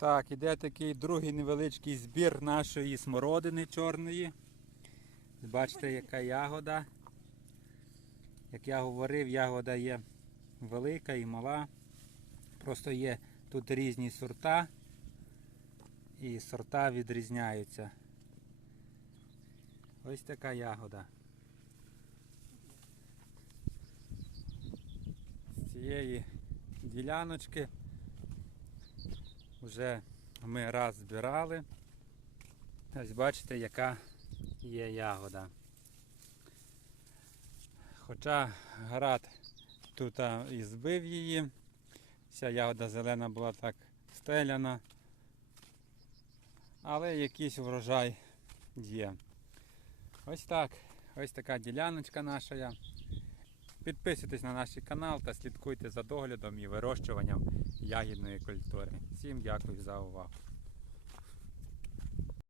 Так, іде такий другий невеличкий збір нашої смородини чорної. Бачите, яка ягода. Як я говорив, ягода є велика і мала. Просто є тут різні сорта. І сорта відрізняються. Ось така ягода. З цієї діляночки вже ми раз збирали. Ось бачите, яка є ягода. Хоча град тут і збив її, вся ягода зелена була так стеляна, але якийсь врожай є. Ось так. Ось така діляночка наша. Підписуйтесь на наш канал та слідкуйте за доглядом і вирощуванням ягідної культури. Всім дякую за увагу.